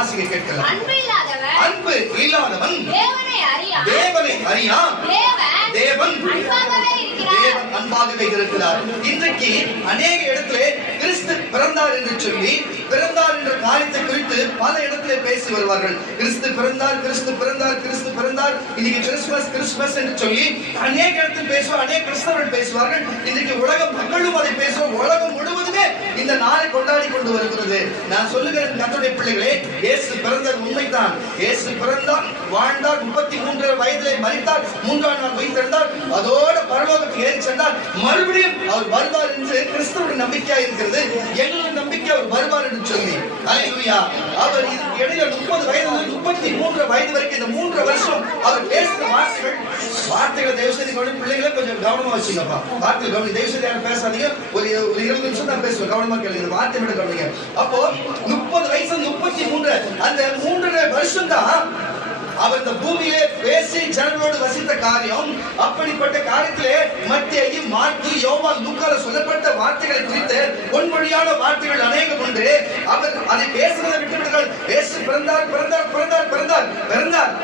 வாசிக்க கேட்கலாம். அன்பு இல்லாதவன் தேவனை அறியான். தேவன் அன்பாகவே இருக்கிறார். இன்றைக்கு அநேக இடத்திலே கிறிஸ்து பிறந்தார் என்று சொல்லி பிறந்தார் என்ற காரியத்தை குறித்து பல இடத்திலே பேசி வருவார்கள். கிறிஸ்து பிறந்தார், கிறிஸ்து பிறந்தார், கிறிஸ்து பிறந்தார். இன்னைக்கு கிறிஸ்துமஸ் கிறிஸ்துமஸ் என்று சொல்லி அநேக இடத்தில் பேசுவார், அநேக கிறிஸ்தவர்கள் பேசுவார்கள். இன்றைக்கு உலக மக்களும் அதை பேசுவோம். உலகம் முழுவதுமே இந்த நாளை கொண்டாடி கொண்டு வருகிறது. நான் சொல்லுகிறேன் கர்த்தருடைய பிள்ளைகளே, இயேசு பிறந்தது உண்மைதான். இயேசு பிறந்தார், வாழ்ந்தார், 33 வயதிலே மரித்தார், 3ஆம் நாள் உயிர்த்தெழுந்தார், அதோட பரலோகத்துக்கு ஏறி சென்றார். மறுபடியும் அவர் வருவார் என்று கிறிஸ்துவோட நம்பிக்கையா இருக்கிறது. எங்களுடைய நம்பிக்கை அவர் வருவார் என்று சொல்லி. அல்லேலூயா. அவர் இடையில 30 வயதிலிருந்து 33 வயது வரைக்கும் இந்த 3 வருஷம் அவர் பேசுற வார்த்தைகளை தயவுசெய்து பிள்ளைகளை கொஞ்சம் கவனமா வச்சுக்கப்பா. வார்த்தைகள் கவனி, தயவுசெய்து யாரும் பேசாதீங்க. ஒரு 20 நிமிஷம் தான் பேசுவேன். கவனமா கேளுங்க, வார்த்தை மட்டும் கவனிங்க. அப்போ 30 வயசு 33 அந்த 3 வருஷம் தான் அவர் இந்த பூமியிலே பேசி ஜனங்களோடு வசித்த காரியம். அப்படிப்பட்ட காரியத்திலே மத்தேயு, மாற்கு, யோவான், லூக்கால சொல்லப்பட்ட வார்த்தைகளை குறித்து பொன்மொழியான வார்த்தைகள் அநேகம் உண்டு. அவர் அதை பேசுறதை விட்டுவிடுங்கள். இயேசு பிறந்தார், பிறந்தார், பிறந்தார், பிறந்தார், பிறந்தார்.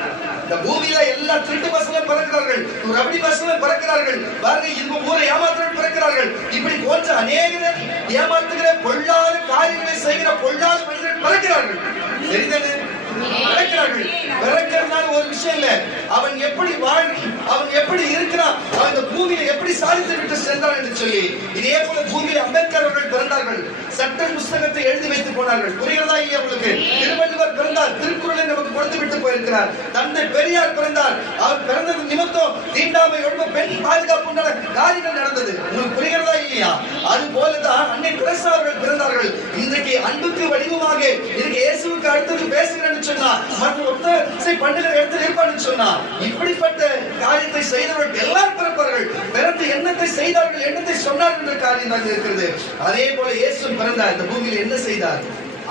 இந்த பூமியில எல்லா திருட்டு பசங்களும் பிறக்கிறார்கள், ரபடி பசங்களும் பிறக்கிறார்கள். பாருங்க, இந்த ஊரை ஏமாற்றங்கள் பிறக்கிறார்கள். இப்படி போன்ற அநேக ஏமாற்றுகிற பொல்லாத காரியங்களை செய்கிற பொல்லாத மனிதர்கள் பிறக்கிறார்கள். தெரிந்தது பிறக்கிறார்கள். பிறக்கிறதுனால ஒரு விஷயம் இல்ல, அவன் எப்படி அவன் எப்படி இருக்கிறான், அவன் இந்த பூமியை எப்படி சாதித்து விட்டு சென்றான் என்று சொல்லி. இதே போல பூமியில் அம்பேத்கர் அவர்கள் பிறந்தார்கள், சட்ட புஸ்தகத்தை எழுதி வைத்து போனார்கள். புரிகிறதா இல்லையா உங்களுக்கு? திருவள்ளுவர் பிறந்தார், திருக்குறளை நமக்கு கொடுத்து விட்டு போயிருக்கிறார். தந்தை பெரியார் பிறந்தார், அவர் பிறந்தது நிமித்தம் தீண்டாமை ஒழிப்பு, பெண் பாதுகாப்பு உண்டான காரியங்கள் நடந்தது. உங்களுக்கு புரிகிறதா இல்லையா? அது போலதான் அன்னை தெரசா அவர்கள் பிறந்தார்கள். இன்றைக்கு அன்புக்கு வடிவமாக இன்றைக்கு இயேசுவுக்கு அடுத்தது பேசுகிறேன்னு சொன்னா, மற்ற ஒத்த பண்ணுகிற இடத்தில் இருப்பான்னு சொன்னா, இப்படிப்பட்ட காரியத்தை செய்தவர்கள் எல்லாரும் பிறப்பார்கள். பிறந்து என்னத்தை செய்தார்கள், என்னத்தை சொன்னார்கள் என்ற காரியம் தான் இருக்கிறது. அதே போல இயேசு பிறந்தார், இந்த பூமியில் என்ன செய்தார்?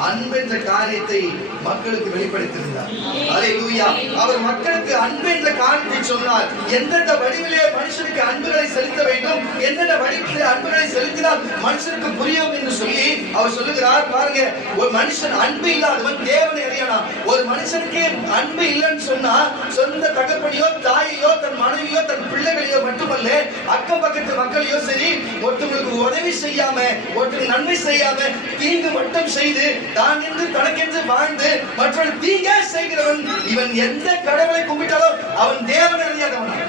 அன்பு என்ற காரியத்தை மக்களுக்கு வெளிப்படுத்தியிருந்தார். அல்லேலூயா. அவர் மக்களுக்கு அன்பு என்ற காரியத்தை சொன்னார். எந்தெந்த வடிவிலே மனுஷனுக்கு அன்புகளை செலுத்த வேண்டும், எந்தெந்த வடிவிலே அன்புகளை செலுத்தினால் மனுஷனுக்கு புரியும் என்று சொல்லி அவர் சொல்லுகிறார். பாருங்க, ஒரு மனுஷன் அன்பு இல்லாதவன் தேவனை அறியானா. ஒரு மனுஷனுக்கு அன்பு இல்லைன்னு சொன்னா சொந்த தகப்பனையோ தாயையோ தன் மனைவியோ தன் பிள்ளைகளையோ மட்டுமல்ல, அக்கம் பக்கத்து மக்களையோ சரி, ஒருத்தவங்களுக்கு உதவி செய்யாம, ஒருத்தருக்கு நன்மை செய்யாம, தீங்கு மட்டும் செய்து தான் என்று தனக்கென்று வாழ்ந்து மற்றவர்கள் தீங்க செய்கிறவன், இவன் எந்த கடவுளை கும்பிட்டாலும் அவன் தேவனை அறியாதவன்.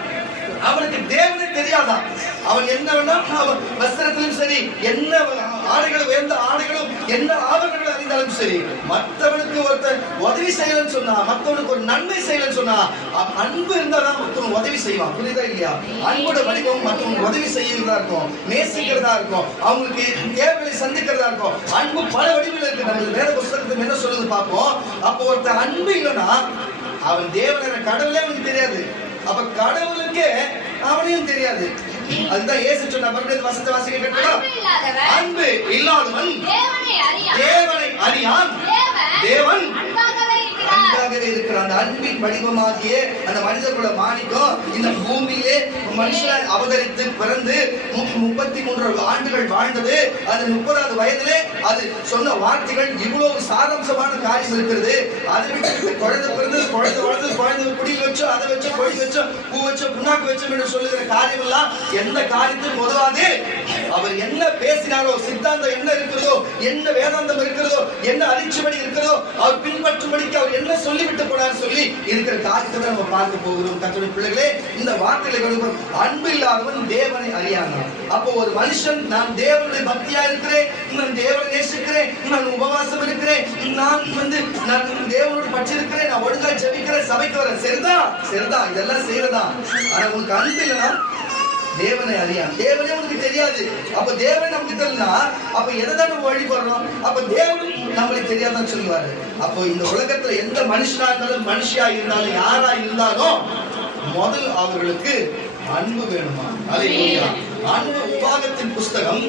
அவனுக்கு தேவனை தெரியாதான். அவன் என்ன வேணா வஸ்திரத்திலும் சரி, என்ன ஆடைகளும், எந்த ஆடைகளும், எந்த ஆபரணங்களும் அறிந்தாலும் சரி, மற்றவனுக்கு ஒருத்தர் உதவி செய்யலன்னு சொன்னா, மற்றவனுக்கு ஒரு நன்மை செய்யலன்னு சொன்னா, அன்பு இருந்தாதான் மற்றவன் உதவி செய்வான். புரியுதா இல்லையா? அன்போட வடிவம் மற்றவங்க உதவி செய்யறதா இருக்கும், நேசிக்கிறதா இருக்கும், அவங்களுக்கு தேவைகளை சந்திக்கிறதா இருக்கும். அன்பு பல வடிவில் இருக்கு. நம்ம வேத புஸ்தகத்துக்கு என்ன சொல்லுது பார்ப்போம். அப்போ ஒருத்தர் அன்பு இல்லைன்னா அவன் தேவன கடவுளே அவனுக்கு தெரியாது. அப்ப கடவுளுக்கு அவனையும் தெரியாது. அதுதான் இயேசு சொன்ன வசனத்தை வாசிக்க கேட்கலாம். அன்பு இல்லாதவன் தேவனை அறியான். தேவன் அன்பாகவே இருக்கிறான். அந்த அன்பின் வடிவமாகிய அந்த மனிதர்களோட மாணிக்கம் இந்த பூமியிலே மனுஷன் அவதரித்து பிறந்து 33 ஆண்டுகள் வாழ்ந்தது. அது 30வது வயதிலே அது சொன்ன வார்த்தைகள் இவ்வளவு சாரம்சமான காரியம் இருக்கிறது. அதை விட்டு குழந்தை பிறந்து, குழந்தை வளர்ந்து, குழந்தை குடியில் வச்சோம், அதை வச்சோ, கொடி வச்சோம், பூ வச்சோம், புண்ணாக்கு வச்சோம் என்று சொல்லுகிற காரியம் எல்லாம் எந்த காரியத்துக்கும் உதவாது. அவர் என்ன பேசினாரோ, சித்தாந்தம் என்ன இருக்கிறதோ, என்ன வேதாந்தம் இருக்கிறதோ, என்ன அரிச்சுபடி இருக்கிறதோ, அவர் பின்பற்றும்படிக்கு அவர் என்ன சொல்லிவிட்டு போனார் சொல்லி இருக்கிற காரியத்தை நம்ம பார்க்க போகிறோம். கர்த்தருடைய பிள்ளைகளே, இந்த வார்த்தைகளை அன்பு இல்லாதவன் தேவனை அறியானான். அப்போ ஒரு மனுஷன், நான் தேவனுடைய பக்தியா இருக்கிறேன், நான் தேவனை நேசிக்கிறேன், நான் உபவாசம் இருக்கிறேன், நான் தேவனோடு பற்றி இருக்கிறேன், நான் ஒழுங்கா ஜெபிக்கிறேன், சபைக்கு வரேன், சரிதான் இதெல்லாம் செய்யறதா. ஆனா உங்களுக்கு அன்பு இல்லைன்னா தேவனை அறியான். தேவனே உனக்கு தெரியாது. அப்ப தேவன் நமக்கு தெரியலனா அப்ப எதைதான் நம்ம வழிபடுறோம்? அப்ப தேவனும் நம்மளுக்கு தெரியாதான் சொல்லுவாரு. அப்போ இந்த உலகத்துல எந்த மனுஷனா இருந்தாலும், மனுஷியா இருந்தாலும், யாரா இருந்தாலும் முதல் அவர்களுக்கு அன்பு வேணுமா? அல்லேலூயா. உபாகத்தின் புஸ்தகம்,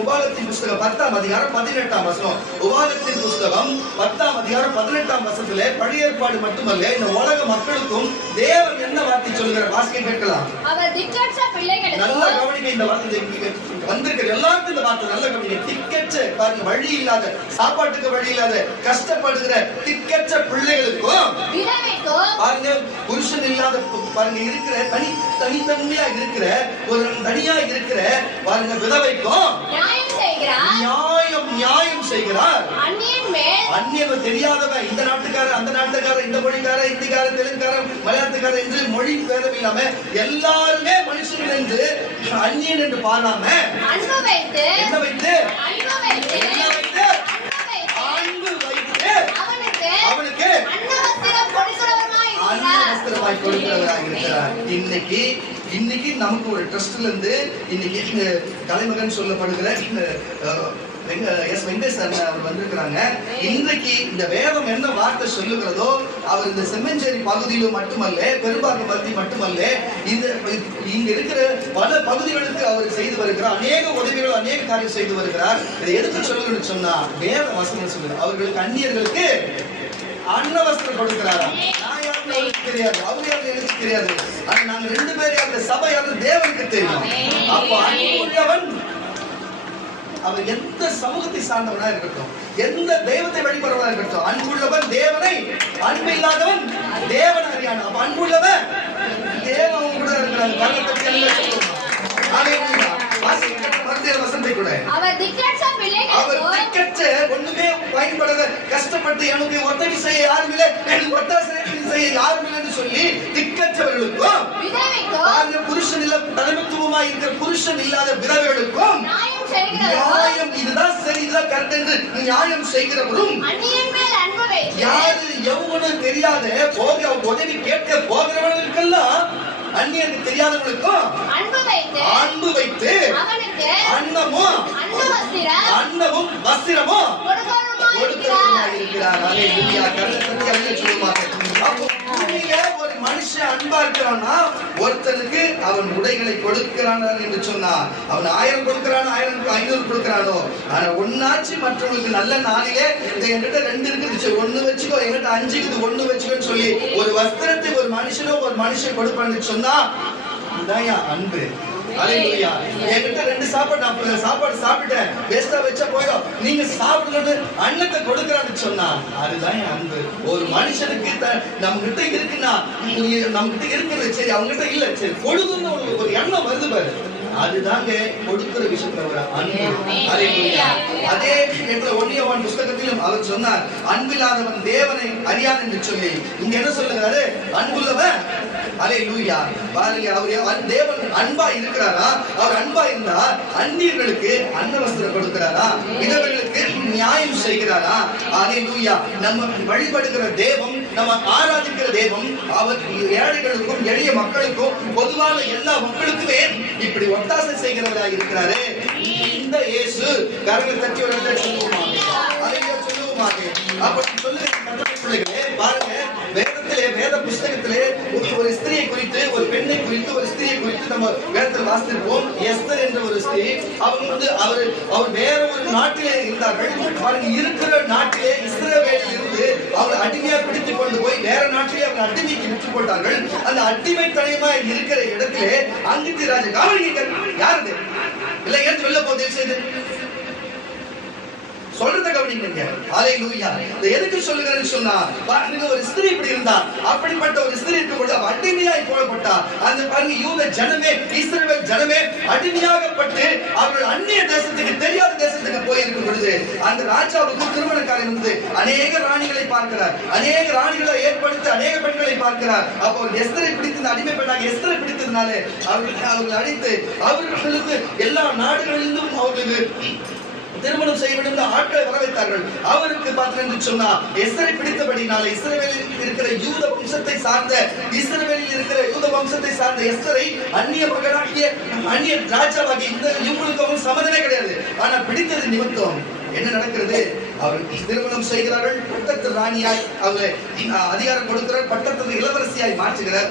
உபாகத்தின் புஸ்தகம் 10ஆம் அதிகாரம் 18ஆம் வசனம். உபாகத்தின் புஸ்தகம் 10ஆம் அதிகாரம் 18ஆம் வசனத்திலே பழைய ஏற்பாடு மட்டுமல்ல இந்த உலக மக்களுக்கும் தேவன் என்ன வார்த்தை சொல்கிறார்? வாசிக்க கேட்கலாம். அவர் திக்கற்ற பிள்ளைகளுக்கு, நல்ல கவனிக்க, இந்த வார்த்தை வந்திருக்கிற எல்லாருக்கும் இந்த வார்த்தை நல்ல கவனிக்க. திக்கற்ற, பாருங்க, வழி இல்லாத, சாப்பாட்டுக்கு வழி இல்லாத கஷ்டப்படுகிற திக்கற்ற பிள்ளைகளுக்கும், பாருங்க, புருஷன் இல்லாத, பாருங்க, இருக்கிற தனித்தன்மையா இருக்கிற ஒரு தனியா இருக்கிற, பாருங்க, விதவைக்கும் நியாயம் செய்கிறார். அந்நியன் தெரியாதவன், இந்த நாட்டுக்காரன், அந்த நாட்டுக்காரன், இந்த மொழிக்காரன், இந்திக்காரன், தெலுங்குக்காரன், மலையாளத்துக்காரன் என்று மொழி பேதம் இல்லாம எல்லாருமே மனுஷர்கள் என்று அந்நியன் என்று பாராம அன்பு வைத்து அவனுக்கு அன்னவஸ்திரமாய் கொடுக்கிறவராக இருக்கிறார். இன்னைக்கு நமக்கு ஒரு ட்ரஸ்ட்ல இருந்து இன்னைக்கு தலைமகன் சொல்லப்படுகிற வெங்கடேசன் அவர் வந்திருக்கிறாங்க. இன்றைக்கு இந்த வேதம் என்ன வார்த்தை சொல்லுகிறதோ, அவர் இந்த செம்மஞ்சேரி பகுதியிலும் மட்டுமல்ல, பெரும்பாக்கம் பகுதி மட்டுமல்ல, இங்க இருக்கிற பல பகுதிகளுக்கு அவர் செய்து வருகிறார். அநேக உதவிகள், அநேக காரியம் செய்து வருகிறார். இதை எதுக்கு சொல்லணும்னு சொன்னா, வேத வசனம் சொல்லுங்க, அவர்களுக்கு அந்நியர்களுக்கு அன்னவஸ்திரம் கொடுக்கிறாரா? தெரியாது, அவரு யாரும் எனக்கு தெரியாது. ஆனா நாங்க 2 பேரும் அந்த சபை அந்த தேவனுக்கு தெரியும். அப்ப அன்புள்ளவன் அவர் எந்த சமூகத்தை சார்ந்தவனா இருக்கட்டும், எந்த தெய்வத்தை வழிபடுறவனா இருக்கட்டும், அன்புள்ளவன் தேவனை, அன்பு இல்லாதவன் தேவன் அறியான். அப்ப அன்புள்ளவன் தேவன் கூட இருக்கிறாங்க. கர்த்தத்தை எல்லாம் சொல்லுவாங்க. ஹalleluya. அவர் திக்கற்ற, ஒண்ணுமே பயன்படாத, கஷ்டப்பட்டு எனக்கு உதவி செய்ய யாரும் இல்லை, எனக்கு ஒத்தாசை செய்ய யாரும் இல்லை என்று சொல்லி திக்கற்றவர்களுக்கும், புருஷன் இல்ல தலைமைத்துவமாய் இருக்கிற புருஷன் இல்லாத விதவைகளுக்கும் நியாயம், இதுதான் சரி, இதுதான் கரெக்ட் என்று நியாயம் செய்கிறவரும், யாரு எவனும் தெரியாத போக உதவி கேட்க போகிறவர்களுக்கெல்லாம், அந்நியருக்கு தெரியாதவர்களுக்கும் அன்பு வைத்து அன்னமும் வஸ்திரமும் கொடுக்கிறவராக இருக்கிறார். ஹalleluya. கர்த்தருக்கு அல்லேலூயா சொல்லுவாங்க. அப்போ பூமியில ஒரு மனுஷன் அன்பா இருக்கிறான்னா, ஒருத்தனுக்கு அவன் உடைகளை கொடுக்கிறான் என்று சொன்னா, அவன் 1000 கொடுக்கிறான், 500 கொடுக்கிறானோ, ஆனா ஒன்னாச்சு மற்றவங்களுக்கு நல்ல நாளிலே என்கிட்ட 2 இருக்குது, 1 வச்சுக்கோ, என்கிட்ட 5 இருக்குது, 1 வச்சுக்கோன்னு சொல்லி ஒரு வஸ்திரத்தை ஒரு மனுஷன் கொடுப்பான்னு சொன்னா, இதுதான் அன்பு. ஹalleluya. என்கிட்ட 2 சாப்பாடு சாப்பிட்டேன், வேஸ்டா வச்சா போயிடும், நீங்க சாப்பிடுறது அன்னத்தை கொடுக்கறான்னு சொன்னா, அதுதான் அன்பு. ஒரு மனுஷனுக்கு நம்ம கிட்ட இருக்குன்னா, நம்ம கிட்ட இருக்கிறது சரி, அவங்க கிட்ட இல்ல சரி, கொடுக்கணும்னு ஒரு எண்ணம் வருது பாரு, அதுதாங்க கொடுக்கிற விஷயத்துல அன்பு. ஹalleluya. அதே நேரத்துல 1 யோவான் புத்தகத்திலும் அவர் சொன்னார், அன்பில்லாதவன் தேவனை அறியான் என்று சொல்லி. இங்க என்ன சொல்லுகிறாரு? அன்புள்ளவன். ஹalleluya. பாருங்க, அவர் தேவன் அன்பா இருக்கிறாரா? அவர் அன்பா இருந்தா அந்நியர்களுக்கு அன்னவஸ்திரம் கொடுக்கிறாரா? விதவைகளுக்கு நியாயம் செய்கிறாரா? ஹalleluya. நம்ம வழிபடுகிற தேவன், நம்ம ஆராதிக்கிற தேவன், அவர் ஏழைகளுக்கும் எளிய மக்களுக்கும் பொதுவான எல்லா மக்களுக்குமே இப்படி ஒத்தாசை செய்கிறவராக இருக்கிறாரு. இந்த இயேசு கரங்களை தட்டி ஒரு சொல்லுவோமாக, ஹalleluya சொல்லுவோமாக. அப்படி சொல்லுங்க பிள்ளைகளே, பாருங்க, வேதத்திலே, வேத புஸ்தகத்திலே ஒரு ஸ்திரியை குறித்து, ஒரு பெண்ணை குறித்து, ஒரு ஸ்திரியை குறித்து நம்ம வேதத்தில் வாசித்திருப்போம். எஸ்தர் என்ற ஒரு ஸ்திரீ, அவங்க அவர் வேற ஒரு நாட்டிலே இருந்தார்கள். பாருங்க, இருக்கிற நாட்டிலே இஸ்ரவேலில் இருந்து அவர் அடிமையா பிடித்துக் கொண்டு போய் வேற நாட்டிலே அவங்க அடிமைக்கு விற்று போட்டார்கள். அந்த அடிமைத்தனமா இருக்கிற இடத்திலே அங்கிட்டு ராஜா கவனிங்க, யாரு இல்ல ஏற்று வெளில போதே செய்து சொல்றத கவனிங்க. ஹalleluya. இத எதுக்கு சொல்லுகிறேன்னு சொன்னா, பாருங்க, ஒரு ஸ்திரீ இப்படி இருந்தா, அப்படிப்பட்ட ஒரு ஸ்திரீ இருக்கும்போது அடிமையாய் போடப்பட்டா, அந்த பாருங்க யூத ஜனமே, இஸ்ரவேல் ஜனமே அடிமையாகப்பட்டு அவர்கள் அந்நிய தேசத்துக்கு, தெரியாத தேசத்துக்கு போயிருக்கும் பொழுது, அந்த ராஜாவுக்கு திருமண காரியம் வந்து அநேக ராணிகளை பார்க்கிறார், அநேக ராணிகளை ஏற்படுத்தி அநேக பெண்களை பார்க்கிறார். அப்போ எஸ்தரை பிடித்து, அடிமை பெண்ணாக எஸ்தரை பிடித்ததுனாலே அவர்கள் அழைத்து அவர்களுக்கு எல்லா நாடுகளிலும் அவர்களுக்கு திருமணம் செய்ய வேண்டும் ஆட்களை வரவைத்தார்கள். அவருக்கு பார்த்தீங்கன்னு சொன்னா, எஸ்தரை பிடித்தபடினால இஸ்ரவேலில் இருக்கிற யூத வம்சத்தை சார்ந்த, இஸ்ரவேலில் இருக்கிற யூத வம்சத்தை சார்ந்த எஸ்தரை அந்நிய மகனாகிய அந்நிய ராஜாவாகிய இந்த இவங்களுக்கு சம்மதமே கிடையாது. ஆனா பிடித்தது நிமித்தம் என்ன நடக்கிறது? அவர்கள் திருமணம் செய்கிறார்கள். பட்டத்து ராணியாய் அவங்க அதிகாரம் கொடுக்கிறார். பட்டத்து இளவரசியாய் மாற்றுகிறார்.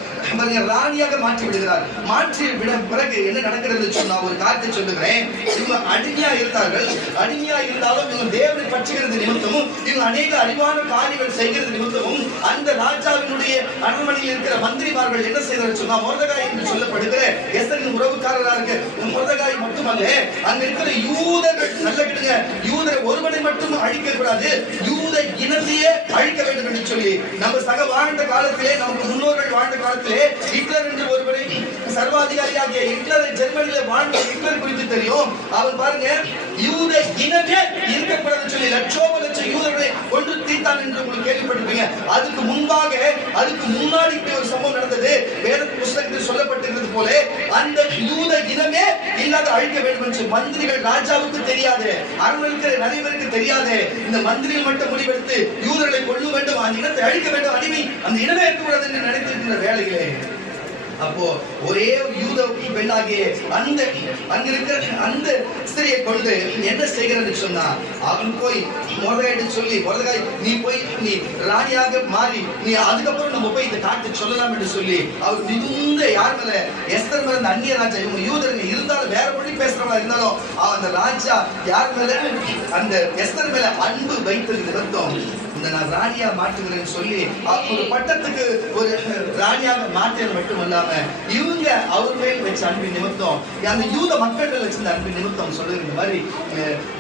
ராணியாக மாற்றி விடுகிறார். மாற்றி விட பிறகு என்ன நடக்கிறது சொன்னா ஒரு காரியத்தை சொல்லுகிறேன். இவங்க அடிமையா இருந்தார்கள். அடிமையா இருந்தாலும் இவங்க தேவனை பற்றுகிறது நிமித்தமும் இவங்க அநேக அறிவான காரியங்கள் செய்கிறது நிமித்தமும் அந்த ராஜாவினுடைய அரண்மனையில் இருக்கிற மந்திரிமார்கள் என்ன செய்தார்கள் சொன்னா மொர்தெகாய் என்று சொல்லப்படுகிற எஸ்தரின் உறவுக்காரராக இருக்க மொர்தெகாய் மட்டுமல்ல அங்க இருக்கிற யூதர்கள் நல்ல கிடுங்க யூதர் ஒருவனை மட்டும் அழிக்க கூடாது, யூத இனத்தையே அழிக்க வேண்டும் என்று சொல்லி நம்ம சக வாழ்ந்த காலத்திலே நமக்கு முன்னோர்கள் வாழ்ந்த காலத்திலே ஹிட்லர் என்று ஒருவரை சர்வாதிகாரியாகிய ஹிட்லர் ஜெர்மனியில வாழ்ந்த ஹிட்லர் குறித்து தெரியும். அவர் பாருங்க யூத இனமே இருக்கக்கூடாது சொல்லி லட்சோப லட்சம் யூதர்களை கொண்டு தீர்த்தான் என்று உங்களுக்கு கேள்விப்பட்டிருப்பீங்க. அதுக்கு முன்பாக அதுக்கு முன்னாடி ஒரு சம்பவம் நடந்தது. வேத புஸ்தகத்தில் சொல்லப்பட்டிருக்கிறது போல அந்த யூத இனமே இல்லாத அழிக்க வேண்டும் என்று மந்திரிகள் ராஜாவுக்கு தெரியாது, அரண்மனைக்கு நிறைய பேருக்கு தெரியாது. இந்த மந்திரிகள் மட்டும் முடிவெடுத்து யூதர்களை கொல்ல வேண்டும், அந்த இனத்தை அழிக்க வேண்டும், அடிமை அந்த இனமே இருக்கக்கூடாது என்று நினைத்திருக்கிற வேலைகளே அப்போ ஒரே யூத பெண்ணாகிய அந்த அங்க இருக்கிற அந்த ஸ்திரியை கொண்டு என்ன செய்கிறது சொன்னா அவன் போய் மொர்தெகாய் சொல்லி மொர்தெகாய் நீ போய் நீ ராணியாக மாறி நீ அதுக்கப்புறம் நம்ம போய் இந்த காட்டு சொல்லலாம் என்று சொல்லி அவர் மிகுந்த யார் மேல எஸ்தர் மேல அந்த அந்நிய ராஜா இவங்க யூதர்கள் இருந்தாலும் வேற மொழி பேசுறவங்களா இருந்தாலும் அந்த ராஜா யார் மேல அந்த எஸ்தர் மேல அன்பு வைத்தது நிமித்தம் நான் ராணியா மாற்றுகிறேன்னு சொல்லி ஒரு பட்டத்துக்கு ஒரு ராணியாக மாற்றியது மட்டுமல்லாம இவங்க அவர் மேல் வச்ச அன்பின் நிமித்தம் அந்த யூத மக்கள் வச்சிருந்த அன்பின் நிமித்தம் சொல்லுற இந்த மாதிரி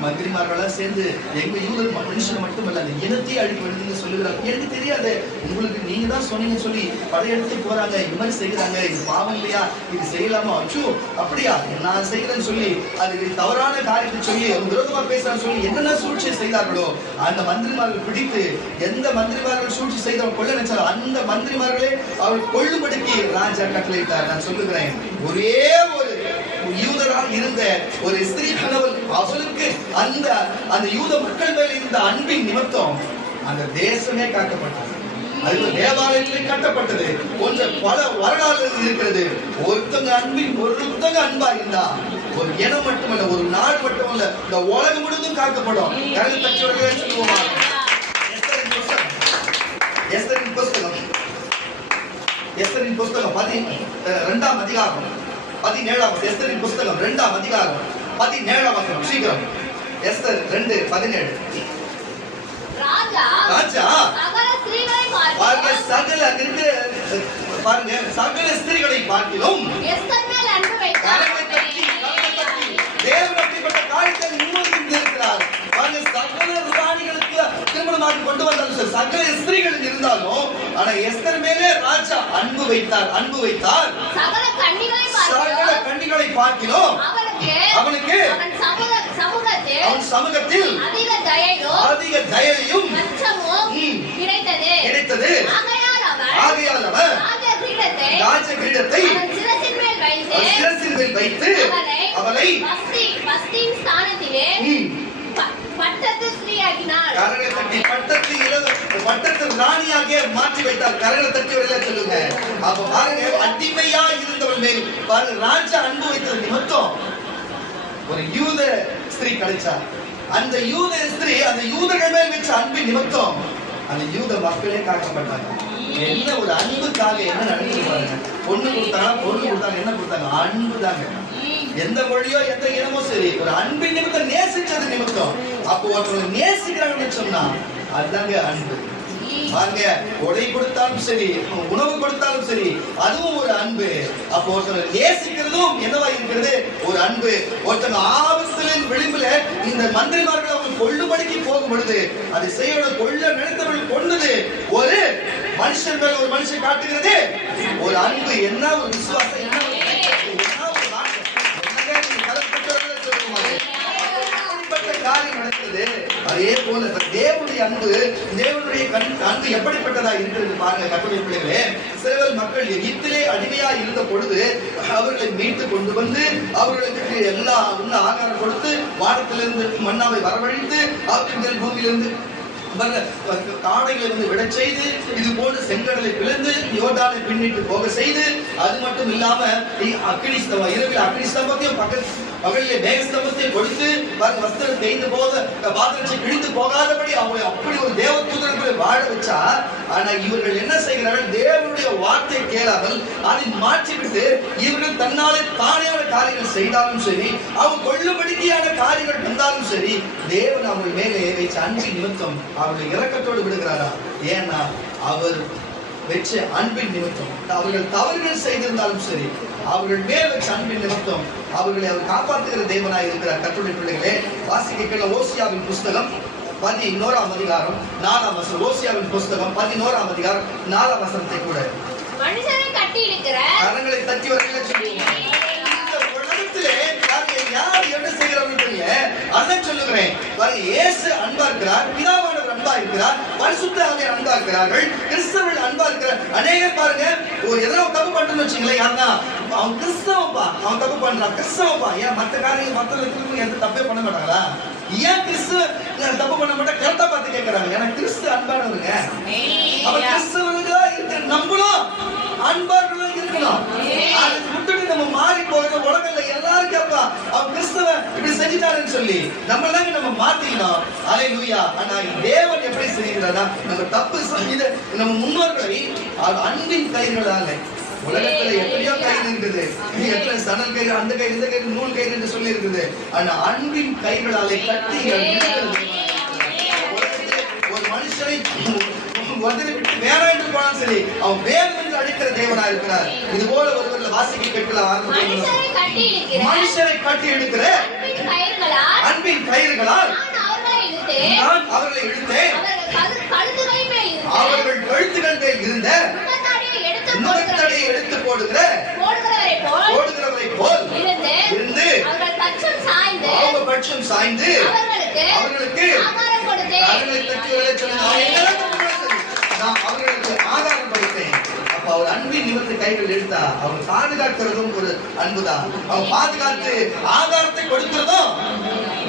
மந்திரிமார்களா சேர்ந்து எங்க யூத மனுஷன் மட்டுமல்ல அந்த இனத்தையே அழிக்க வேண்டும் சொல்லுகிறாங்க. எனக்கு தெரியாது, உங்களுக்கு நீங்க தான் சொன்னீங்க சொல்லி படையெடுத்து போறாங்க, இது மாதிரி செய்யறாங்க, இது பாவம் இல்லையா, இது செய்யலாமா, அச்சோ அப்படியா நான் செய்யறேன்னு சொல்லி அது தவறான காரியத்தை சொல்லி விரோதமா பேசுறான்னு சொல்லி என்னென்ன சூழ்ச்சி செய்தார்களோ அந்த மந்திரிமார்கள் பிடித்து எந்த மந்திரிமார்கள் சூழ்ச்சி செய்தவர் கொள்ள நினைச்சாலும் அந்த மந்திரிமார்களே அவர் கொள்ளும்படிக்கு ராஜா கட்டளையிட்டார். நான் சொல்லுகிறேன், ஒரே ஒரு யூதராக இருந்த ஒரு ஸ்திரீ கணவன் அவளுக்கு அந்த அந்த யூத மக்கள் மேல் இருந்த அன்பின் நிமித்தம் அந்த தேசமே காக்கப்பட்டது. அது தேவாலயத்திலே கட்டப்பட்டது. கொஞ்சம் பல வரலாறு இருக்கிறது. ஒருத்தங்க அன்பா இருந்தா ஒரு இனம் மட்டுமல்ல, ஒரு நாடு மட்டுமல்ல, இந்த உலகம் முழுவதும் காக்கப்படும். கருத்து தச்சுவர்களே சொல்லுவோமா? எஸ்தரின் புஸ்தகம் 2ஆம் அதிகாரம் 17ஆம் எஸ்தரின் புஸ்தகம் 2ஆம் அதிகாரம் 17ஆம் வசனம் சீக்கிரம். எஸ்தர் 2:17. ராஜா பாருங்க சகல ஸ்திரீகளை பார்க்கிலும் எஸ்தர் மேல் அன்பு வைத்தார். தேவன் அப்படிப்பட்ட காரியத்தை முன்னிறுத்தி இருக்கிறார். பாருங்க சகல ராணிகளுக்கு திருமணமாக கொண்டு வந்தாலும் சகல ஸ்திரீகள் இருந்தாலும் ஆனா எஸ்தர் மேலே ராஜா அன்பு வைத்தார். சகல கன்னிகளை பார்க்கிலும் அவனுக்கு அவன் சமூகத்தில் அதிக தயையும் கிடைத்தது. ஆகையால் அவர் ராஜ கிரீடத்தை சிரசின் மேல் வைத்து அவளை பட்டத்து ராணியாக மாற்றி வைத்தார். கரங்களை தட்டி வரல சொல்லுங்க. அப்ப பாருங்க அடிமையா இருந்தவள் மேல் பாருங்க ராஜா அன்பு வைத்தது நிமித்தம் ஒரு யூத ஸ்திரீ கிடைச்சா. அந்த யூத ஸ்திரீ அந்த யூதர்கள் மேல் வச்ச அன்பின் நிமித்தம் அந்த யூத மக்களே காக்கப்பட்டாங்க. என்ன ஒரு அன்புக்காக என்ன நடக்குது பாருங்க. பொண்ணு கொடுத்தாங்க என்ன கொடுத்தாங்க? அன்பு தாங்க. எந்த மொழியோ எந்த இனமோ சரி ஒரு அன்பின் நிமித்தம் நேசிச்சது நிமித்தம். அப்போ ஒருத்தவங்க நேசிக்கிறாங்கன்னு சொன்னா அதுதாங்க அன்பு. பாருங்க கொடை கொடுத்தாலும் சரி உணவு கொடுத்தாலும் சரி அதுவும் ஒரு அன்பு. அப்போ ஒருத்தர் நேசிக்கிறதும் என்னவா இருக்கிறது? ஒரு அன்பு. ஒருத்தங்க ஆபத்தின் விளிம்புல இந்த மந்திரிமார்கள் அவங்க கொள்ளும்படிக்கு போகும் பொழுது அதை செய்ய கொள்ள நினைத்தவர்கள் கொண்டது ஒரு மனுஷன் மேல ஒரு மனுஷன் காட்டுகிறது ஒரு அன்பு. என்ன ஒரு விசுவாசம், என்ன ஒரு காரியம் நடக்கிறது. அதே போல தேவனுடைய அன்பு அன்பு எப்படிப்பட்டதா இருக்கிறது பாருங்க. கர்த்தருடைய பிள்ளைகளே, இஸ்ரவேல் மக்கள் எகிப்திலே அடிமையா இருந்த பொழுது அவர்களை மீட்டு கொண்டு வந்து அவர்களுக்கு எல்லா ஆகாரம் கொடுத்து வானத்திலிருந்து மன்னாவை வரவழைத்து அவர்கள் பூமியிலிருந்து காடைகளை வந்து விட செய்து, இது போன்று செங்கடலை பிளந்து யோர்தானை பின்னிட்டு போக செய்து, அது மட்டும் இல்லாம அக்கினி ஸ்தம்பம், இரவில் அக்கினி ஸ்தம்பத்தையும் பகலிலே மேக ஸ்தம்பத்தையும் கொடுத்து வஸ்திரம் தேய்ந்து போக பாத்திரத்தை கிழிந்து போகாதபடி அவங்களை அப்படி ஒரு தேவ தூதர்களை வாழ வச்சா. ஆனா இவர்கள் என்ன செய்கிறார்கள்? தேவனுடைய வார்த்தை கேளாமல் அதை மாற்றிவிட்டு இவர்கள் தன்னாலே தானேயான காரியங்கள் செய்தாலும் சரி, அவங்க கொள்ளும்படியான காரியங்கள் வந்தாலும் சரி, தேவன் அவர்கள் மேலே வைச்ச அன்பின் நிமித்தம் அவர்களை இரக்கத்தோடு விடுகிறாரா? ஏன்னா அவர் வச்ச அன்பின் நிமித்தம், அவர்கள் தவறுகள் செய்திருந்தாலும் சரி, அவர்கள் மேல் வச்ச அன்பின் நிமித்தம் அவர்களை அவர் காப்பாற்றுகிற தேவனாய் இருக்கிறார். கர்த்தருடைய பிள்ளைகளே, வாசிக்க கேட்ட ஓசியாவின் புஸ்தகம் 11ஆம் அதிகாரம் 4ஆம் வசனம். ஓசியாவின் புஸ்தகம் 11ஆம் அதிகாரம் 4ஆம் வசனத்தை கூட மனுஷரை கட்டி இழுக்கிற கரங்களை தட்டி வரல சொல்லுவோம். இந்த உலகத்திலே யார் என்ன செய்கிறார்கள் தெரியல. அதான் சொல்லுகிறேன், இயேசு அன்பா இருக்கிறார், பிதாவானவர் அன்பா இருக்கிறார், பரிசுத்த ஆவியார் அன்பா இருக்கிறார்கள், கிறிஸ்தவர்கள் அன்பா இருக்கிறார். அநேகர் பாருங்க, ஒரு எதனா தப்பு பண்றேன்னு வச்சுங்களேன், யாருன்னா அவன் கிறிஸ்தவப்பா, அவன் தப்பு பண்றான், கிறிஸ்தவப்பா, ஏன் மற்ற காரியம் மற்ற எந்த தப்பே பண்ண மாட்டாங்களா? ஏன் கிறிஸ்து தப்பு பண்ண மாட்டா? கரெக்டா பார்த்து கேட்கிறாங்க. ஏன்னா கிறிஸ்து அன்பானவருங்க. அவன் கிறிஸ்தவர்களா இருக்க நம்மளும் அன்பார்களா இருக்கணும். அதை விட்டுட்டு நம்ம மாறி போகிற உலகத்துல எல்லாரும் கேட்பா, அவன் கிறிஸ்தவ இப்படி செஞ்சுட்டாருன்னு சொல்லி நம்மளாங்க நம்ம மாத்திக்கணும். அல்லேலூயா. ஆனா தேவன் எப்படி செய்கிறாரா? நம்ம தப்பு செய்த நம்ம முன்னோர்களை அன்பின் கைகளால, உலகத்துல எத்தனையோ கயிறு இருக்குது, எத்தனை சணல் கயிறு, அந்த கயிறு, இந்த கயிறு, நூல் கயிறு என்று சொல்லி இருக்குது. ஆனா அன்பின் கைகளாலே கட்டி ஒரு மனுஷனை விட்டு வேற என்று போனாலும் சரி, அவன் வேறு என்று அழைக்கிற தேவனா இருக்கிறார். இது போல ஒருவர்ல வாசிக்க கேட்கலாம். மனுஷரை கட்டி எடுக்கிற அன்பின் கயிறுகளால் நான் அவர்களை இழுத்தேன், அவர்கள் கழுத்துகள் மேல் இருந்த நுகத்தடியை எடுத்து போடுகிறவரை போல் இருந்து அவங்க பட்சம் சாய்ந்து அவர்களுக்கு அவர்களுக்கு ஆதாரம் கொடுத்தேன். அப்ப அவர் அன்பின் நிமித்த கைகள் எடுத்தா அவர் பாதுகாக்கிறதும் ஒரு அன்புதான். அவர் பாதுகாத்து ஆதாரத்தை கொடுக்கிறதும்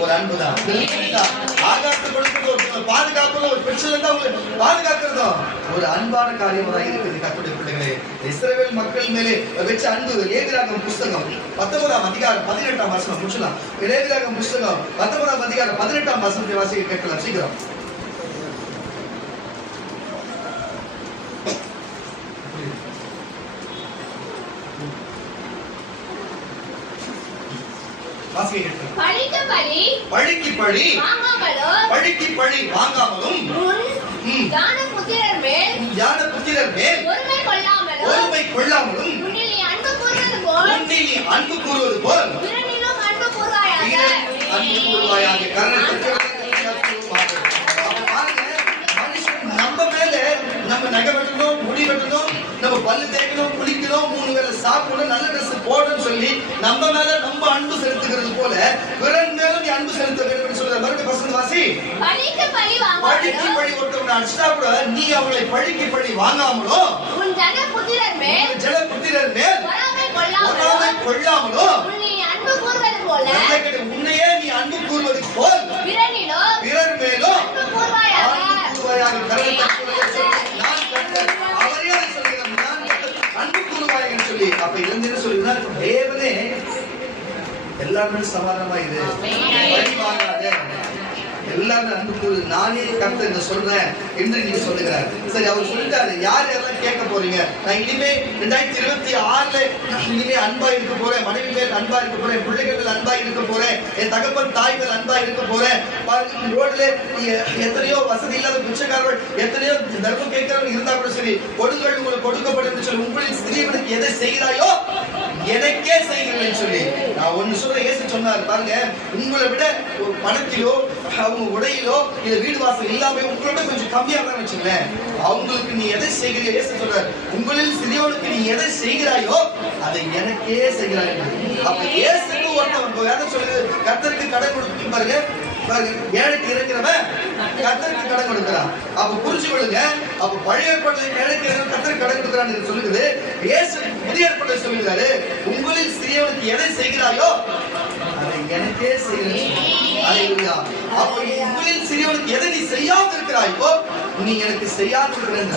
ஒரு அன்புதான். ஆகாரத்தை கொடுக்கிறது ஒரு பாதுகாப்பு, ஒரு பிரச்சனை தான் பாதுகாக்கிறதும் ஒரு அன்பான காரியமாக இருக்குது. கர்த்தருடைய பிள்ளைகளே, இஸ்ரவேல் மக்கள் மேலே வச்ச அன்பு. லேவியராகமம் புஸ்தகம் 19ஆம் அதிகாரம் 18ஆம் வசனம் முடிச்சலாம். லேவியராகமம் புஸ்தகம் 19ஆம் அதிகாரம் 18ஆம் வசனத்தை வாசிக்க கேட்கலாம் சீக்கிரம். பழிக்கு பழி வாங்காமலும் ஞான புத்திரர் மேல் ஒருமை கொள்ளாமலும் உன்னில் அன்பு கூறுவது போல் அன்பு கூறுவாயாக. நம்ம மேல நம்ம நகை வெட்டணும், முடி வெட்டணும், நம்ம பல்லு தேய்க்கணும், குளிக்கணும், 3 வேளை சாப்பிடணும், நல்ல ட்ரெஸ் போடணும்னு சொல்லி நம்ம மேல நம்ம அன்பு செலுத்துகிறது போல பிறன் மேலும் நீ அன்பு செலுத்த வேண்டும் சொல்ற மறுபடியும் பசங்க வாசி. பழிக்கு பழி ஒருத்தவங்க அடிச்சா கூட நீ அவளை பழிக்கு பழி வாங்காமலோ உன் ஜன புத்திரர் மேல் பொறாமை கொள்ளாமலோ உன்னையே நீ அன்பு கூறுவது போல் பிறர் மேலும் அன்பு கூறுவார்கள் சொல்லி. அப்ப இருந்து சொல்லுங்க, தேவனே எல்லாருமே சமாதானமா இது வழி வாங்காத, எல்லாரும் அன்பு கூறு, நானே கர்த்தர் என்று சொல்றேன் என்று நீங்க சொல்லுகிறார். சரி, அவர் சொல்லிட்டாரு, யார் யாரெல்லாம் கேட்க போறீங்க? நான் இனிமே 2026ல இனிமே அன்பா இருக்க போறேன், மனைவி மேல் அன்பா இருக்க போறேன், பிள்ளைகள் மேல் அன்பா இருக்க போறேன், என் தகப்பன் தாய் மேல் அன்பா இருக்க போறேன். ரோட்ல எத்தனையோ வசதி இல்லாத பிச்சைக்காரர்கள், எத்தனையோ தர்மம் கேட்கிறவங்க இருந்தா கூட சரி, கொடுங்கள் உங்களுக்கு கொடுக்கப்படும் சொல்லி, உங்களின் ஸ்திரீவனுக்கு எதை செய்கிறாயோ எனக்கே செய்கிறேன் சொல்லி. நான் ஒன்னு சொல்றேன், இயேசு சொன்னார் பாருங்க, உங்களை விட ஒரு பணத்திலோ அவங்க உடையிலோ இல்ல வீடு வாசல் இல்லாம உங்களோட கொஞ்சம் கம்மியா தான் வச்சுங்களேன், அவங்களுக்கு நீ எதை செய்கிறியோ, இயேசு சொல்றார், உங்களில் சிறியோனுக்கு நீ எதை செய்கிறாயோ அதை எனக்கே செய்கிறாய். அப்ப இயேசுக்கு ஒருத்தவன் வேதம் சொல்லுது, கர்த்தருக்கு கடன் கொடுத்து பாருங்க, ஏழைக்கு இருக்கிறவன் கர்த்தருக்கு கடன் கொடுக்கிறான். அப்ப புரிஞ்சு கொள்ளுங்க. அப்ப பழைய ஏற்பாட்டில் ஏழைக்கு கர்த்தருக்கு கடன் கொடுக்கிறான்னு சொல்லுது. இயேசு புதிய ஏற்பாட்டில் சொல்லுகிறாரு, உங்களில் சிறியவனுக்கு எதை செய்கிறாயோ அதை எனக்கே செய்கிறேன். அப்போ உங்களில் சிறியவனுக்கு எதை நீ செய்யாம இருக்கிறாயோ நீ எனக்கு செய்யாம இருக்கிறேன்.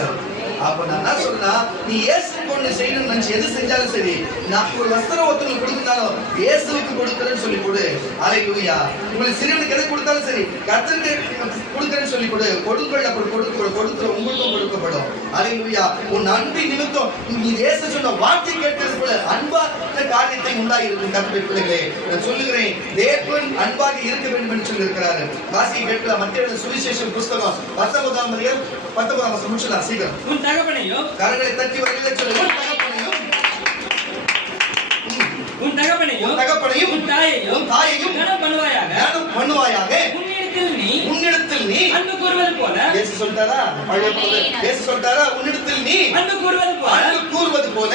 அப்ப நான் என்ன சொல்றேன்னா, நீ இயேசுக்கு ஒண்ணு செய்யணும்னு நினைச்சு எது செஞ்சாலும் சரி, நான் ஒரு வஸ்திரம் ஒருத்தவங்களுக்கு கொடுக்கனாலும் இயேசுவுக்கு கொடுக்கிறேன்னு சொல்லி கொடு. அல்லேலூயா. உங்களுக்கு சிறியவனுக்கு எதை கொடுத்தாலும் சரி, கர்த்தருக்கு கொடுக்கிறேன்னு சொல்லி கொடு. கொடுங்கள், அப்புறம் கொடுக்கிற உங்களுக்கும் கொடுக்கப்படும். அல்லேலூயா. உன் அன்பின் நிமித்தம் நீ இயேசு சொன்ன வார்த்தை கேட்கிறது போல அன்பான காரியத்தை உண்டாகி இருக்கும். கர்த்தருடைய பிள்ளைகளே, நான் சொல்லுகிறேன், தேவன் அன்பாக இருக்க வேண்டும் என்று சொல்லி இருக்கிறாரு. வாசிக்க கேட்கலாம். மத்திய சுவிசேஷம் புஸ்தகம் 19ஆம் அதிகாரம் 19ஆம் வசனம் முடிச்சலாம் சீக்கிரம். உன் தகப்பனையும் கரங்களை தட்டி வரல சொல்லு. உன் தகப்பனையும் உன் தாயையும் கனம் பண்ணுவாயாக. உன்னிடத்தில் நீ அன்பு கூறுவது போல. இயேசு சொல்றாரா? இயேசு சொல்றாரா? உன்னிடத்தில் நீ அன்பு கூறுவது போல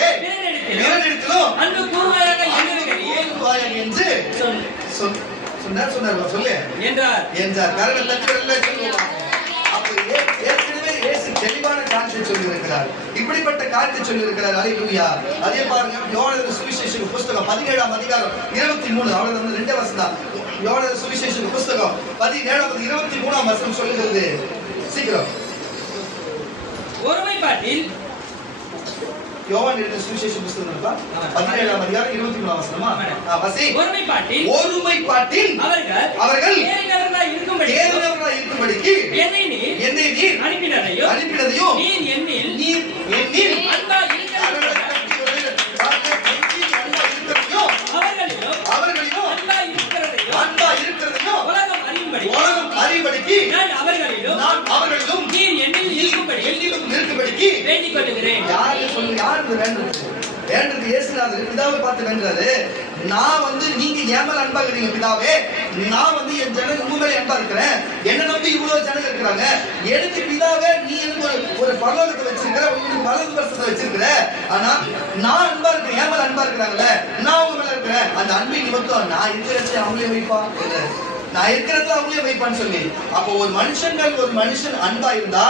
பிறனிடத்திலும் அன்பு கூறுவாயாக என்று சொன்னார். சொல்லு என்றார். கரங்களை தட்டி வரல சொல்லுவாங்க. ஏற்கனவே இயேசு தெளிவான காரியத்தை சொல்லி இருக்கிறார். இப்படிப்பட்ட காரியத்தை சொல்லி இருக்கிறார். அல்லேலூயா. அதே பாருங்க, யோவான் சுவிசேஷ புஸ்தகம் 17ஆம் அதிகாரம் 23, அவ்வளவு 2 வசனம். யோவான் சுவிசேஷ புஸ்தகம் 17ஆம் 23ஆம் வசனம் சொல்லுகிறது. சீக்கிரம். ஒருமைப்பாட்டில் யோவான் எழுதின சுவிசேஷ புஸ்தகம் 17ஆம் அதிகாரம் 23ஆம் வசனமா? வாசி. ஒருமைப்பாட்டில் அவர்கள் தேறினவர்களாய் இருக்கும்படிக்கு என்னை நீர் அனுப்பினதையும் நீர் என்னில் அன்பாய் இருக்கிறதையும் அவர்களிலும் அன்பாய் இருக்கிறதையும் உலகம் அறியும்படிக்கு நான் அவர்களிலும் நீர் என்னிலும் இருக்கும்படிக்கு வேண்டிக் கொள்கிறேன். யாரு வேண்டது? இயேசுநாதர் பிதாவை பார்த்து வேண்டாரு. நான் நீங்க என் மேல அன்பா இருக்கிறீங்க பிதாவே, நான் என் ஜனங்க உங்க மேல அன்பா இருக்கிறேன். என்ன நம்பி இவ்வளவு ஜனங்க இருக்கிறாங்க. எனக்கு பிதாவே நீ எனக்கு ஒரு பரலோகத்தை வச்சிருக்கிற, உங்களுக்கு வலது வருஷத்தை வச்சிருக்கிற. ஆனா நான் அன்பா இருக்கிறேன், என் மேல அன்பா இருக்கிறாங்கல்ல, நான் உங்க மேல இருக்கிறேன். அந்த அன்பின் நிமித்தம் நான் இருக்கிற அவங்களே வைப்பா, நான் இருக்கிறதுல அவங்களே வைப்பான்னு சொல்லி. அப்போ ஒரு மனுஷன் அன்பா இருந்தா,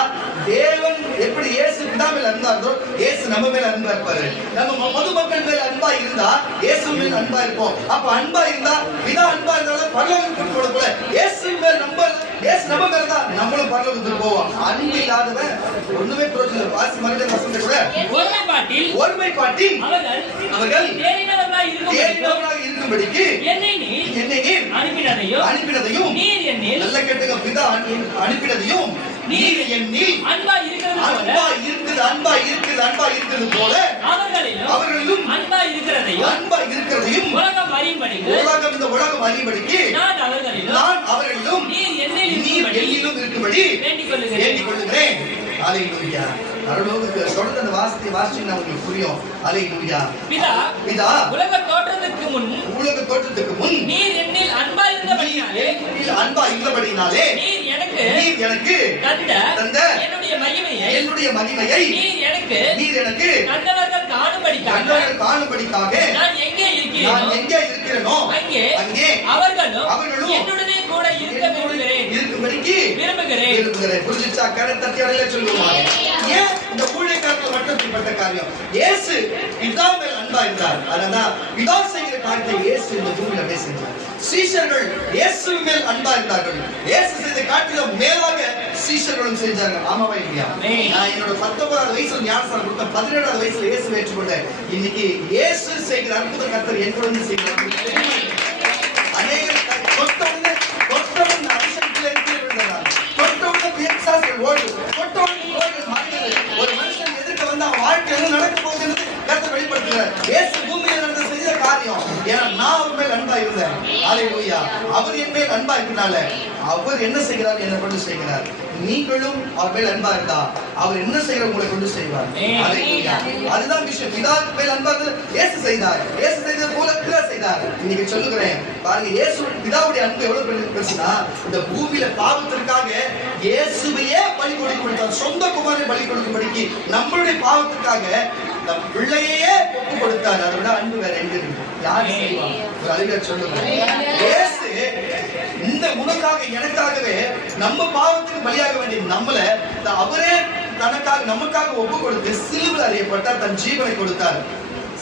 தேவன் எப்படி இயேசு பிதா மேல அன்பா இருந்தோ இயேசு நம்ம மேல அன்பா இருப்பாரு. நம்ம பொதுமக்கள் மேல அன்பா இருந்தா இயேசு மேல அன்பா இருப்போம். அப்ப அன்பா இருந்தா பிதா அன்பா இருந்தாலும் பரலோகத்துக்கு போல இயேசு நம்ம மேல தான் நம்மளும் பரலோகத்துக்கு போவோம். அன்பு இல்லாதவன் ஒண்ணுமே பிரயோஜனம். வாசி மறுபடியும் வசனத்தை கூட. ஒருமைப்பாட்டில் அவர்கள் தேறினவர்களாக இருக்கும்படிக்கு என்னை நீர் அனுப்பினதையும் நீர் என்னில் நல்ல கேட்டுங்க. பிதா அனுப்பினதையும் நீர் என்னில் அன்பா இருக்கிறது போல அவர்களிலும் அன்பா இருக்கிறதையும் உலகம் அறியும்படிக்கு நான் அவர்களிலும் நீர் என்னிலும் இருக்கும்படி வேண்டிக் கொள்கிறேன். அல்லேலூயா. தொடர்ந்து அந்த வாசிச்சீங்கன்னா உங்களுக்கு புரியும். அல்லேலூயா. பிதா உலக தோற்றத்துக்கு முன் நீர் என்னில் அன்பா இருந்தபடியினாலே நீர் எனக்கு தந்த என்னுடைய மகிமையை நீர் எனக்கு கண்டவர்கள் காணும்படிக்காக நான் எங்கே இருக்கிறேனோ அங்கே அவர்களும் என்னுடனே கூட இருக்கும்படிக்கு விரும்புகிறேன். புரிஞ்சுச்சா? கரத்தட்டியாலே சொல்லுவாங்க. ஏன் இந்த ஊழியக்காரர்கள் மட்டும் இப்படிப்பட்ட காரியம்? இயேசு பிதா மேல் அன்பா இருந்தார். அதனால பிதா செய்கிற காரியத்தை இயேசு இந்த பூமியில பேசினார். சீஷர்கள் இயேசு மேல் அன்பா இருந்தார்கள். இயேசு செய்த காட்டிலும் மேலாக சீஷர்களும் செஞ்சாங்க. ஆமாவா இல்லையா? நான் என்னோட 19வது வயசுல ஞானஸ்நானம் கொடுத்தேன். 17வது வயசுல இயேசு ஏற்றுக்கொண்டேன். இன்னைக்கு இயேசு செய்கிற அற்புத கர்த்தர் என் கூட செய்கிறார். அநேக தொட்டவுடனே அபிஷேகத்தில் இருக்கிறார். தொட்டவுடனே பிசாசுகள் ஓடு, தொட்டவுடனே மாறினது. ஒரு மனுஷன் எதிர்க்க வந்து அவன் வாழ்க்கையில் நடக்க போகிறது கர்த்தர் வெளிப்படுத்துகிறார். இயேசு பூமியில் நடந்த செய்த காரியம். ஏன்னா நான் அவர் மேல் அன்பா இருந்தேன். அல்லேலூயா. அவர் என் மேல் அன்பா இருக்கிறனால அவர் என்ன செய்கிறார்? என்ன கொண்டு செய்கிறார். நீங்களும் அவர் மேல் அன்பா இருந்தா அவர் என்ன செய்யற உங்களை கொண்டு செய்வார். அல்லேலூயா. அதுதான் விஷயம். பிதா மேல் அன்பா இயேசு செய்தார். இயேசு செய்தது போல பிதா செய்தார். இன்னைக்கு சொல்லுகிறேன் பாருங்க, இயேசு பிதாவுடைய அன்பு எவ்வளவு பெருசுனா, இந்த பூமியில பாவத்திற்காக இயேசுவையே பலி கொடுக்க, சொந்த குமாரனை பலி கொடுக்கும்படிக்கு நம்மளுடைய பாவத்திற்காக நம் பிள்ளையே ஒப்பு கொடுத்தார். அதை விட அன்பு வேற எங்க இருக்கு? யார் செய்வா? ஒரு அறிஞர் சொல்லுங்க. இயேசு இந்த உனக்காக எனக்காகவே நம்ம பாவத்துக்கு பலியாக வேண்டிய நம்மள அவரே தனக்காக நமக்காக ஒப்பு கொடுத்து சிலுவையில் அறையப்பட்டார். தன் ஜீவனை கொடுத்தார்.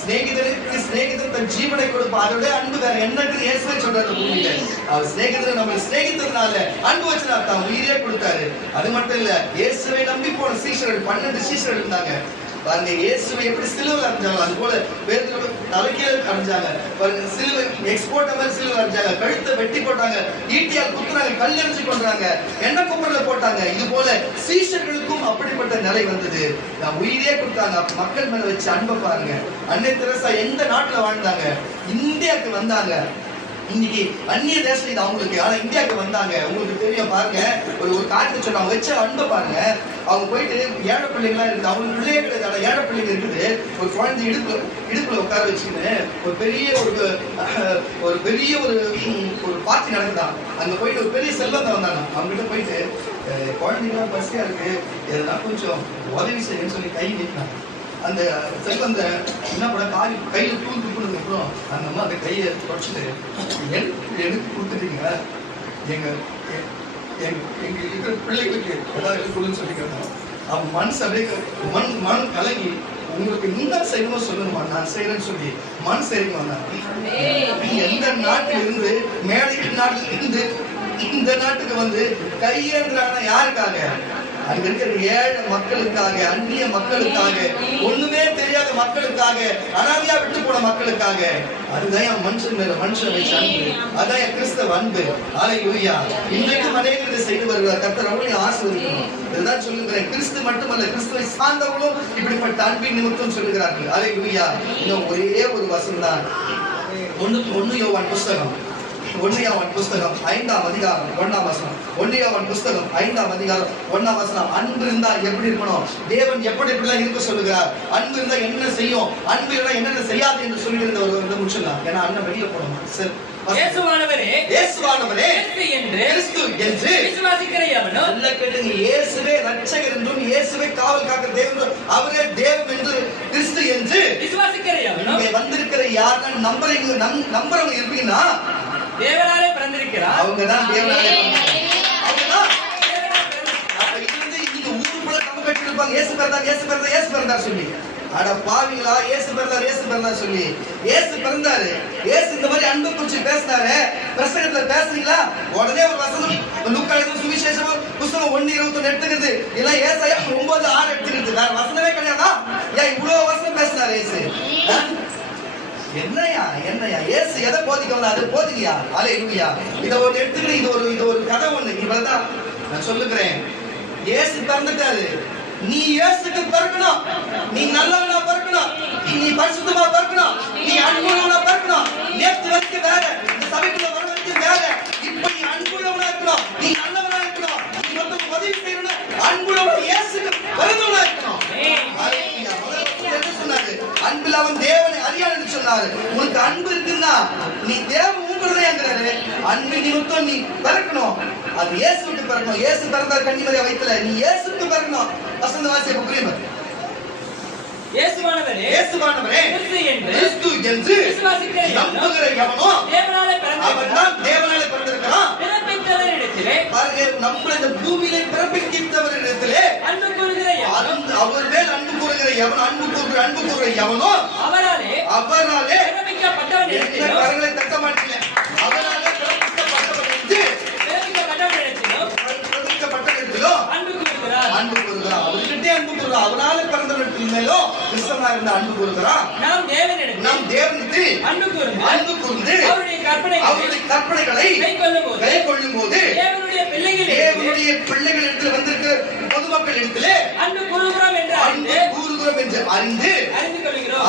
சிநேகிதனுக்கு சிநேகிதன் தன் ஜீவனை கொடுப்பான். அதோட அன்பு வேற என்னன்னு இயேசுவே சொல்றாரு பூமியில. அவர் சிநேகிதனை நம்ம சிநேகித்ததுனால அன்பு வச்சு தான் உயிரே கொடுத்தாரு. அது மட்டும் இல்ல, இயேசுவை நம்பி போன சீஷர்கள் 12 சீஷர்கள் இருந்தாங்க பாருங்க. இயேசுவை எப்படி சிலுவை அரைஞ்சாங்க, அது போல பேதுரு தலைக்கீழ அரைஞ்சாங்க பாருங்க. சிலுவை எக்ஸ்போர்ட் மாதிரி சிலுவை அரைஞ்சாங்க, கழுத்தை வெட்டி போட்டாங்க, ஈட்டியால் குத்துறாங்க, கல்லெறிஞ்சு கொண்டாங்க, எண்ணெய் கும்பர்ல போட்டாங்க. இது போல சீஷர்களுக்கும் அப்படிப்பட்ட நிலை வந்தது. உயிரே கொடுத்தாங்க. மக்கள் மேல வச்சு அன்பை பாருங்க. அன்னை தெரசா எந்த நாட்டுல வாழ்ந்தாங்க? இந்தியாவுக்கு வந்தாங்க. இன்னைக்கு அந்நிய தேசம் இது அவங்களுக்கு, ஆனா இந்தியாவுக்கு வந்தாங்க. உங்களுக்கு தெரியும் பாருங்க, ஒரு காரியத்தை சொன்னாங்க, வச்ச அன்பை பாருங்க. அவங்க போயிட்டு ஏழை பிள்ளைங்களா இருக்குது, அவங்க பிள்ளையே கிடையாது, ஆனா ஏழை பிள்ளைங்க இருக்குது. ஒரு குழந்தை இடுப்புல உட்கார வச்சுக்கின்னு ஒரு பெரிய ஒரு பார்ட்டி நடக்குதான். அங்க போயிட்டு ஒரு பெரிய செல்வத்தை வந்தாங்க. அவங்க கிட்ட போயிட்டு குழந்தைங்களாம் பசியா இருக்கு, எதனா கொஞ்சம் உதவி செய்யணும்னு சொல்லி கை நீட்டினாங்க. அந்த செல்வந்த என்ன பண்ண கையில தூள் துப்புனதுக்கு அப்புறம் அந்த அம்மா அந்த கையை தொடச்சிட்டு எனக்கு கொடுத்துட்டீங்க, எங்க இருக்கிற பிள்ளைகளுக்கு ஏதாவது கொடுன்னு சொல்லிக்கிறாங்க. அவன் மனசு அப்படியே மண் கலங்கி, உங்களுக்கு நீங்க செய்யணுமோ சொல்லணுமா, நான் செய்யறேன்னு சொல்லி மண் செய்யுமா. எந்த நாட்டில இருந்து மேலை நாட்டில இருந்து இந்த நாட்டுக்கு வந்து கையேந்துறாங்கன்னா யாருக்காக? அங்க இருக்கிற ஏழை மக்களுக்காக, அந்நிய மக்களுக்காக, ஒண்ணுமே தெரியாத மக்களுக்காக, அனாதையா விட்டு போன மக்களுக்காக. அதுதான் மனுஷன் மேல மனுஷன் வச்ச அன்பு. அதான் கிறிஸ்தவ அன்பு. அல்லேலூயா. இன்றைக்கு அநேகர் செய்து வருகிறார். கர்த்தர் அவர்களையும் ஆசீர்வதிக்கணும். இதுதான் சொல்லுகிறேன். கிறிஸ்து மட்டுமல்ல, கிறிஸ்துவை சார்ந்தவர்களும் இப்படிப்பட்ட அன்பின் நிமித்தம் சொல்லுகிறார்கள். அல்லேலூயா. இன்னும் ஒரே ஒரு வசனம் தான். 1 யோவான் புஸ்தகம் 5ஆம் அதிகாரம் 1ஆம் வசனம். 1 யோவான் புஸ்தகம் 5ஆம் அதிகாரம் 1ஆம் வசனம். அன்பு இருந்தா எப்படி இருக்கணும்? தேவன் எப்படிலாம் இருக்க சொல்லுகிறார்? அன்பு இருந்தா என்ன செய்யும், அன்பு இருந்தா என்னென்ன செய்யாது என்று சொல்லியிருந்த ஒரு முடிச்சிடலாம். ஏன்னா அண்ணன் வெளியில போனோம். சரி, இயேசுவானவரே கிறிஸ்து என்று விசுவாசிக்கிற எவனோ, நல்ல கேளுங்க, இயேசுவே ரட்சகர் என்றும் இயேசுவே காவல் காக்கிற தேவன், அவரே தேவன் என்று கிறிஸ்து என்று விசுவாசிக்கிற எவனோ, இங்கே வந்திருக்கிற யாருன்னு நம்புறவங்க இருப்பீங்கன்னா தேவனாலே பிறந்திருக்கிறார். அவங்க தான் தேவனாலே அவங்கதான். அப்ப இருந்து இந்த ஊருக்குள்ள நம்ம பெற்றிருப்பாங்க, இயேசு பிறந்தார் சொல்லி. அட பாவிங்களா, இயேசு பிறந்தார் சொல்லி. இயேசு பிறந்தாரு, இயேசு இந்த மாதிரி அன்பு குறிச்சு பேசினாரு. பிரசங்கத்துல பேசுறீங்களா? உடனே ஒரு வசனம் லூக்கா எழுதின சுவிசேஷம் புத்தகம் 1:21 எடுத்துக்கிறது, இல்ல ஏசாயா 9:6 எடுத்துக்கிறது. வேற வசனமே கிடையாதா? ஏன் இவ்வளவு வசனம் பேசினாரு இயேசு? என்னையா இயேசு எதை போதிக்க வந்தா அது போதிக்கயா? அல்லேலூயா. இத ஒன்னு எடுத்துக்கிட்டு இது ஒரு கதை ஒண்ணு. இவ்வளவுதான் நான் சொல்லுகிறேன். இயேசு பிறந்துட்டாரு, நீ இயேசுக்கு பிறக்கணும். நீ நல்லவனா பிறக்கணும், நீ பரிசுத்தமா பிறக்கணும், நீ அன்புள்ளவனா பிறக்கணும். நேற்று வரைக்கும் வேற, இந்த சபைக்குள்ள வர வரைக்கும் வேற. இப்ப நீ அன்புள்ளவனா இருக்கணும், நீ நல்லவனா இருக்கணும், நீ மத்தவங்க உதவி செய்யணும், அன்புள்ளவனா இயேசுக்கு பிறந்தவனா இருக்கணும். அல்லேலூயா. என்ன சொன்னாரு? அன்பில் அவன் தேவனை அறியான் என்று சொன்னாரு. உனக்கு அன்பு இருக்குன்னா நீ தேவன் உங்களுடையங்கிறாரு. அன்பு நிமித்தம் நீ பிறக்கணும், அது இயேசுக்கு பிறக்கணும். இயேசு பிறந்தார் கன்னிமரியா வயித்துல, நீ இயேசுக்கு பிறக்கணும். வசந்த வாசிப்பு புரியுமா? இயேசுவானவரே கிறிஸ்து என்று விசுவாசிக்கிற எவனோ அவன்தான் தேவனாலே பிறந்திருக்கிறான். பாருங்க, நம்மள இந்த பூமியில பிறப்பிக்கின்றவரிடத்திலே அன்பு கூறுகிற அவர் மேல் அன்பு கூறுகிற எவன், அன்பு கூறுகிற எவனோ அவராலே பிறப்பிக்கப்பட்டவன். என்ன கரங்களை தட்ட மாட்டீங்க? அவராலே பிறப்பிக்கப்பட்டவன் என்று அன்பு கூறுகிறார். அவர்கிட்டே அன்பு கூறுகிறார். அவனால பிறந்தவர்கள் மேலோ கிறிஸ்தவனா இருந்த அன்பு கூறுகிறார். நாம் தேவனிடத்தில் அன்பு கூர்ந்து அவருடைய கற்பனைகளை கைக்கொள்ளும் போது தேவனுடைய பிள்ளைகள் இடத்தில் வந்திருக்கிற பொதுமக்கள் இடத்திலே அன்பு கூறுகிறோம் என்று அறிந்து கொள்ளுகிறோம்.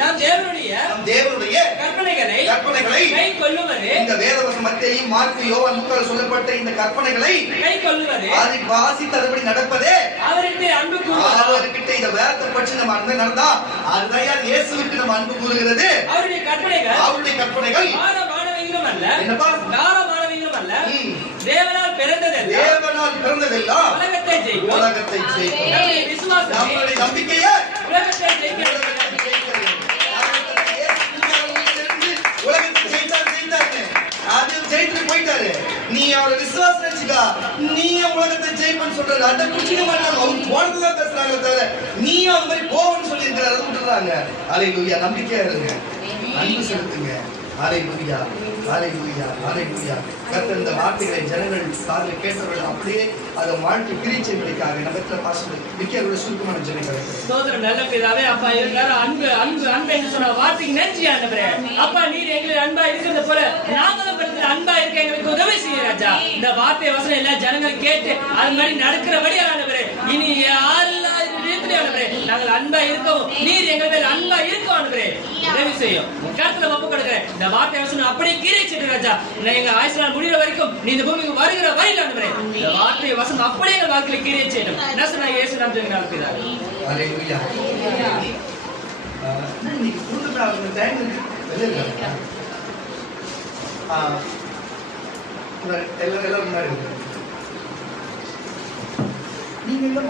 நாம் தேவனுடைய கற்பனைகளை கைக்கொள்ளுவது. இந்த வேதவசனம் மத்தேயு, மார்க்கு, யோவான், லூக்காவில் சொல்லப்பட்ட இந்த கற்பனைகளை கைக்கொள்ளுவது, அதை வாசித்து அதன்படி நடப்பதே அவர்கிட்ட இந்த வேதத்தை பற்றி நம்ம அன்பை நடந்தா அதுதான் இயேசுவுக்கு நம்ம அன்பு கூறுகிறது. அவருடைய கற்பனைகள் என்னப்பா? தேவனால் பிறந்ததெல்லாம் உலகத்தை ஜெயிக்கும். நம்மளுடைய நம்பிக்கையை உலகத்தை ஜெயித்தாரு. அது ஜெயித்து போயிட்டாரு. நீ அவரை விசுவாசம் வச்சுக்கா, நீ உலகத்தை ஜெயிப்பன்னு போன்னு சொல்றாரு, அட குடிச்சிக்க மாட்டாங்க, அவங்க போனதுதான் பேசுறாங்க தவிர நீயும் அது மாதிரி போன்னு சொல்லி இருக்கிறாரு விட்டுறாங்க. அல்லேலூயா. நம்பிக்கையா இருங்க, அன்பு செலுத்துங்க. அல்லேலூயா, அல்லேலூயா, அல்லேலூயா. கர்த்தர் இந்த வார்த்தைகளை ஜனங்கள் காதில் கேட்டவர்கள் அப்படியே அதை வாழ்க்கை கிரிச்சைகளுக்காக நம்ம பாசம் மிக்க சுருக்கமான ஜனங்கள். சோதரன் நல்ல பிதாவே, அப்பா எல்லாரும் அன்பு அன்பு அன்பு என்று சொன்ன வார்த்தைக்கு நன்றி ஆண்டவரே. அப்பா நீர் எங்களுக்கு அன்பா இருக்கிறது போல நாங்களும் படுத்து அன்பா இருக்க எங்களுக்கு உதவி செய்ய ராஜா. இந்த வார்த்தை வசனம் எல்லா ஜனங்கள் கேட்டு அது மாதிரி நடக்கிறபடி ஆண்டவரே, இனி யாரெல்லாம் ஆண்டவரே நாங்கள் அன்பா இருக்கவும் நீர் எங்கள் மேல் அன்பா இருக்கோம் ஆண்டவரே, உதவி செய்யும். கருத்துல ஒப்பு கொடுக்கிறேன். இந்த வார்த்தை வசனம் அப்படியே கீழிச்சிட்டு ராஜா, எங்க ஆயுசு முடிகிற வரைக்கும் நீ இந்த பூமிக்கு வருகிற வரையில் ஆண்டவரே இந்த வார்த்தை வசனம் அப்படியே எங்கள் வாழ்க்கையில கீழே செய்யணும். நசனா இயேசு நாமத்தில் பிதாவே. அல்லேலூயா. இன்னைக்கு குடும்பத்துல டைம் இருக்கு. எல்லாரும் முன்னாடி நீங்க இல்ல